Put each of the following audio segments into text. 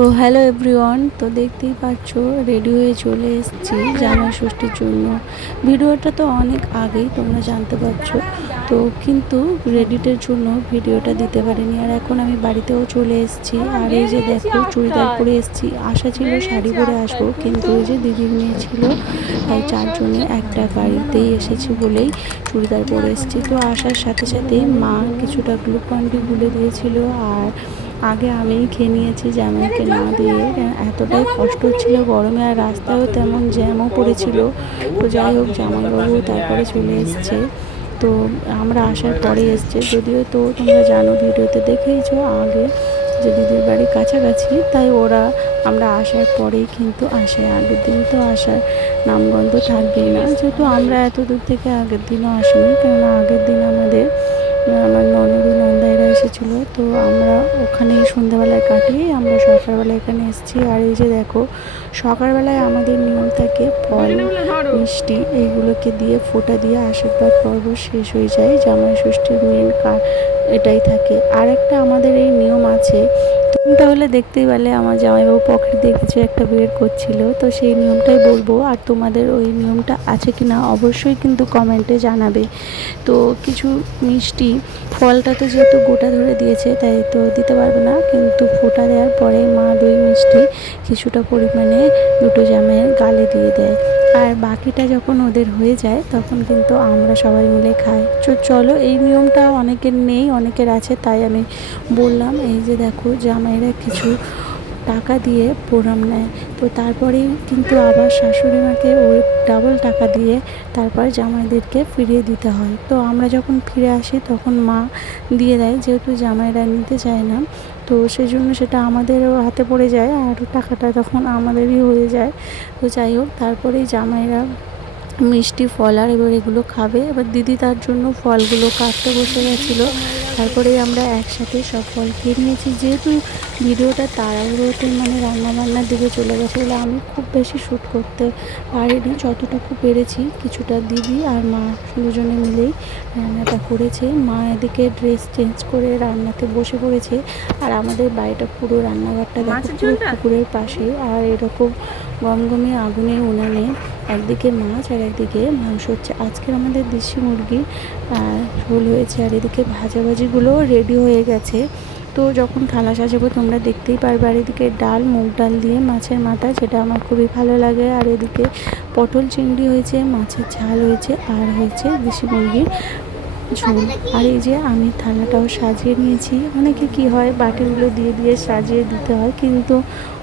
ও hello everyone, তো দেখতেই পাচ্ছ রেডি হয়ে চলে এসেছি জামাই ষষ্ঠীর জন্য। ভিডিওটা তো অনেক আগেই তোমরা জানতে পারছো, তো কিন্তু রেডিটের জন্য ভিডিওটা দিতে পারিনি। আর এখন আমি বাড়িতেও চলে এসেছি। আর এই যে দেখো চুড়িদার পরে এসেছি, আশা ছিল শাড়ি পরে আসবো, কিন্তু ওই যে দিদির মেয়ে ছিল, তাই চারজনে একটা গাড়িতেই এসেছি বলেই চুড়িদার পরে এসেছি। তো আসার সাথে সাথেই মা কিছুটা গ্লুকন-ডি গুলে দিয়েছিল, আর আগে আমিই খেয়ে নিয়েছি জামাইকে না দিয়ে। এতটাই কষ্ট হচ্ছিল গরমে, আর রাস্তায়ও তেমন জ্যামও পড়েছিল। তো যাই হোক, জামাইবাবু তারপরে চলে এসছে। তো আমরা আসার পরে এসছে, যদিও তো তোমরা জানো, ভিডিওতে দেখেইছো আগে যে দিদির বাড়ি কাছাকাছি, তাই ওরা আমরা আসার পরেই কিন্তু আসে। আগের দিন তো আসার নামগন্ধ থাকবেই না, যেহেতু আমরা এত দূর থেকে আগের দিনও আসিনি, কেননা আগের দিন আমার ননদ নন্দাইরা এসেছিলো। তো আমরা ওখানেই সন্ধ্যাবেলায় কাটিয়ে আমরা সকালবেলা এখানে এসেছি। আর এই যে দেখো, সকালবেলায় আমাদের নিয়ম থাকে ফল মিষ্টি এইগুলোকে দিয়ে ফোঁটা দিয়ে আশীর্বাদ পর্ব শেষ হয়ে যায়। জামাই ষষ্ঠীর মেন এটাই থাকে। আর একটা আমাদের এই নিয়ম আছে, নিয়মটা হলে দেখতেই পেলে আমার জামাইবাবু পকেট দিয়ে কিছু একটা বের করছিল, তো সেই নিয়মটাই বলবো। আর তোমাদের ওই নিয়মটা আছে কি না অবশ্যই কিন্তু কমেন্টে জানাবে। তো কিছু মিষ্টি, ফলটা তো যেহেতু গোটা ধরে দিয়েছে তাই তো দিতে পারবে না, কিন্তু ফোঁটা দেওয়ার পরে মা দই মিষ্টি কিছুটা পরিমাণে দুটো জামাইয়ের গালে দিয়ে দেয়। আর বাকিটা যখন ওদের হয়ে যায় তখন কিন্তু আমরা সবাই মিলে খাই। চলো, এই নিয়মটা অনেকের নেই, অনেকের আছে, তাই আমি বললাম। এই যে দেখো, জামাইরা কিছু টাকা দিয়ে প্রণাম নেয়, তো তারপরেই কিন্তু আবার শাশুড়ি মাকে ওই ডাবল টাকা দিয়ে তারপর জামাইদেরকে ফিরিয়ে দিতে হয়। তো আমরা যখন ফিরে আসি তখন মা দিয়ে দেয়, যেহেতু জামাইরা নিতে চায় না, তো সেই জন্য সেটা আমাদেরও হাতে পড়ে যায়, আর টাকাটা তখন আমাদেরই হয়ে যায়। তো যাই হোক, তারপরেই জামাইরা মিষ্টি ফল আর এবার এগুলো খাবে। এবার দিদি তার জন্য ফলগুলো কাটতে বসে গেছিলো, তারপরেই আমরা একসাথে সব ফল খেয়ে নিয়েছি। যেহেতু ভিডিওটা তাড়াহুড়োতে রান্নাবান্নার দিকে চলে গেছে বলে আমি খুব বেশি শ্যুট করতে পারিনি, যতটুকু পেরেছি কিছুটা দিদি আর মা দুজনে মিলেই রান্নাটা করেছে। মা এদিকে ড্রেস চেঞ্জ করে রান্নাতে বসে পড়েছে, আর আমাদের বাড়িটা পুরো রান্নাঘরটা দেখো পুরো পুকুরের পাশে। আর এরকম গমগমে আগুনে উনানে একদিকে মাছ আর একদিকে মাংস হচ্ছে। আজকের আমাদের দেশি মুরগির ঝোল হয়েছে, আর এদিকে ভাজাভাজিগুলো রেডি হয়ে গেছে। তো যখন থালা সাজাবো তোমরা দেখতেই পারবে। আর এদিকে ডাল, মুগ ডাল দিয়ে মাছের মাথা, যেটা আমার খুবই ভালো লাগে। আর এদিকে পটল চিংড়ি হয়েছে, মাছের ঝাল হয়েছে, আর হয়েছে দেশি মুরগির ঝোল। আর এই যে আমি থালাটাও সাজিয়ে নিয়েছি। অনেকে কি হয় বাটিগুলো দিয়ে দিয়ে সাজিয়ে দিতে হয়, কিন্তু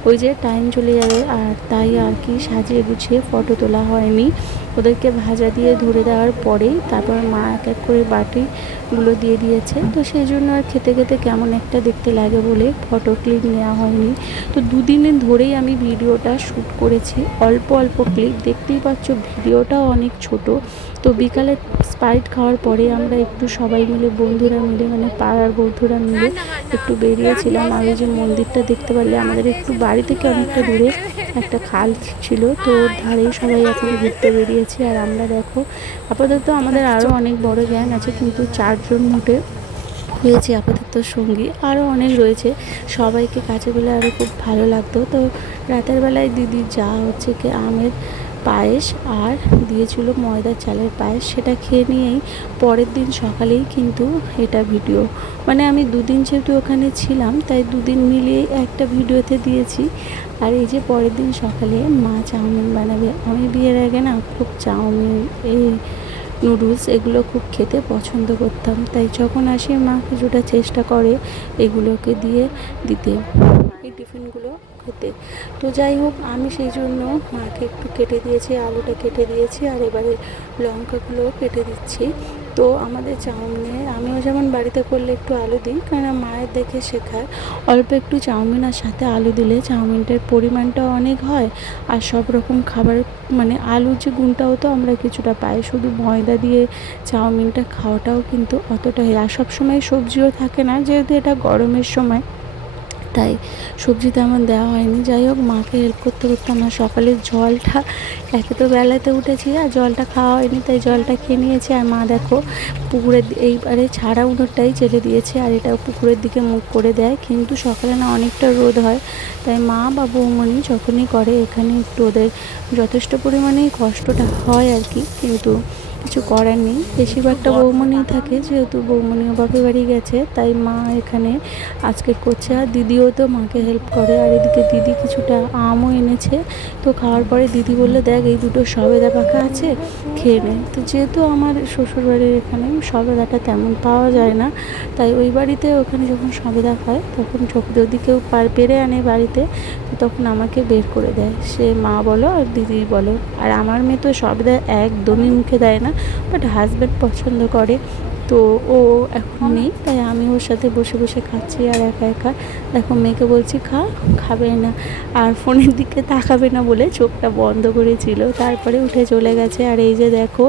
ওই যে টাইম চলে যাবে, আর তাই আর কি সাজিয়ে গুছিয়ে ফটো তোলা হয়নি। ওদেরকে ভাজা দিয়ে ধরে দেওয়ার পরেই তারপর মা এক এক করে বাটিগুলো দিয়ে দিয়েছে, তো সেই জন্য আর খেতে খেতে কেমন একটা দেখতে লাগে বলে ফটো ক্লিপ নেওয়া হয়নি। তো দুদিনে ধরেই আমি ভিডিওটা শ্যুট করেছি, অল্প অল্প ক্লিপ দেখতেই পাচ্ছ, ভিডিওটাও অনেক ছোট। তো বিকালে স্প্রাইট খাওয়ার পরে আমরা একটু সবাই মিলে বন্ধুরা মিলে পাড়ার বন্ধুরা মিলে একটু বেরিয়েছিলাম। আর ওই যে মন্দিরটা দেখতে পারলে আমাদের একটু বাড়ি থেকে অনেকটা দূরে একটা খাল ছিল, তো ওর ধারেই সবাই এখন ঘুরতে বেরিয়েছি। আর আমরা দেখো, আপাতত আমাদের আরও অনেক বড় গ্যাং আছে, কিন্তু 4জন মোটে হয়েছে আপাতত সঙ্গী, আরও অনেক রয়েছে। সবাইকে কাছে পেলে আরও খুব ভালো লাগতো। তো রাতের বেলায় দিদি যা হচ্ছে কি আমের পায়েস আর দিয়েছিল ময়দার চালের পায়েস, সেটা খেয়ে নিয়েই পরের দিন সকালেই কিন্তু এটা ভিডিও, আমি দুদিন যেহেতু ওখানে ছিলাম তাই দুদিন মিলিয়ে একটা ভিডিওতে দিয়েছি। আর এই যে পরের দিন সকালে মা চাউমিন বানাবে। আমি বিয়ের আগে না খুব চাউমিন, এই নুডলস এগুলো খুব খেতে পছন্দ করতাম, তাই যখন আসি মা কিছুটা চেষ্টা করে এগুলোকে দিয়ে দিতে, এই টিফিনগুলো খেতে। তো যাই হোক, আমি সেই জন্য মাকে একটু কেটে দিয়েছি, আলুটা কেটে দিয়েছি, আর এবারে লঙ্কাগুলোও কেটে দিচ্ছি। তো আমাদের চাউমিনে আমিও যেমন বাড়িতে করলে একটু আলু দিই, কারণ মায়ের দেখে শেখার, অল্প একটু চাউমিন আর সাথে আলু দিলে চাউমিনটার পরিমাণটাও অনেক হয়, আর সব রকম খাবার আলুর যে গুণটাও তো আমরা কিছুটা পাই। শুধু ময়দা দিয়ে চাউমিনটা খাওয়াটাও কিন্তু অতটা হয়, আর সবসময় সবজিও থাকে না, যেহেতু এটা গরমের সময় তাই সবজি তেমন দেওয়া হয়নি। যাই হোক, মাকে হেল্প করতে করতে আমার সকালের জলটা, একে তো বেলাতে উঠেছি আর জলটা খাওয়া হয়নি, তাই জলটা খেয়ে নিয়েছি। আর মা দেখো পুকুরের এইবারে ছাড়া উনোরটাই জেলে দিয়েছে, আর এটা পুকুরের দিকে মুখ করে দেয়, কিন্তু সকালে না অনেকটা রোদ হয়, তাই মা বা বৌমনি যখনই করে এখানে একটু ওদের যথেষ্ট পরিমাণেই কষ্টটা হয় আর কি, কিন্তু কিছু করার নেই। বেশিরভাগটা বৌমনিই থাকে, যেহেতু বৌমনিও বাপের বাড়ি গেছে, তাই মা এখানে আজকে করছে। আর দিদিও তো মাকে হেল্প করে। আর এদিকে দিদি কিছুটা আমও এনেছে, তো খাওয়ার পরে দিদি বললো, দেখ এই দুটো সবেদা পাকা আছে, খেয়ে নে। তো যেহেতু আমার শ্বশুরবাড়ির এখানে সবেদাটা তেমন পাওয়া যায় না, তাই ওই বাড়িতে ওখানে যখন সবেদা হয় তখন যদি কেউ পেরে আনে বাড়িতে, তো তখন আমাকে বের করে দেয়, সে মা বলো আর দিদি বলো। আর আমার মেয়ে তো সবেদা একদমই মুখে দেয় না, বাট হাজব্যান্ড পছন্দ করে, তো ও এখন নেই, তাই আমি ওর সাথে বসে বসে খাচ্ছি। আর একা একা দেখো মেয়েকে বলছি খাবে না, আর ফোনের দিকে তাকাবে না বলে চোখটা বন্ধ করেছিল, তারপরে উঠে চলে গেছে। আর এই যে দেখো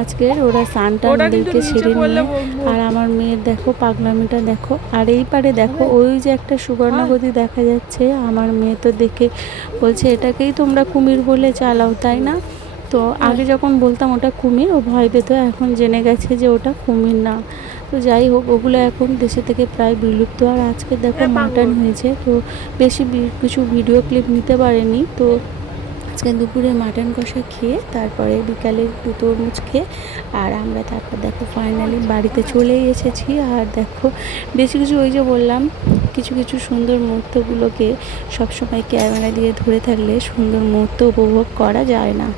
আজকের ওরা স্নানটা ওদেরকে সেরে নিয়ে, আর আমার মেয়ের দেখো পাগলামিটা দেখো। আর এই পারে দেখো ওই যে একটা সুবর্ণগতি দেখা যাচ্ছে, আমার মেয়ে তো দেখে বলছে এটাকেই তোমরা কুমির বলে চালাও, তাই না? তো আগে যখন বলতাম ওটা কুমির, ও ভয় পেত, এখন জেনে গেছে যে ওটা কুমির না। তো যাই হোক, ওগুলো এখন দেশে থেকে প্রায় বিলুপ্ত। আর আজকে দেখো মাটন হয়েছে, তো বেশি কিছু ভিডিও ক্লিপ নিতে পারেনি। তো আজকে দুপুরে মাটন কষা খেয়ে তারপরে বিকালে একটু তরমুজ খেয়ে, আর আমরা তারপর দেখো ফাইনালি বাড়িতে চলেই এসেছি। আর দেখো বেশি কিছু, ওই যে বললাম, কিছু কিছু সুন্দর মুহূর্তগুলোকে সবসময় ক্যামেরা দিয়ে ধরে থাকলে সুন্দর মুহূর্ত উপভোগ করা যায় না।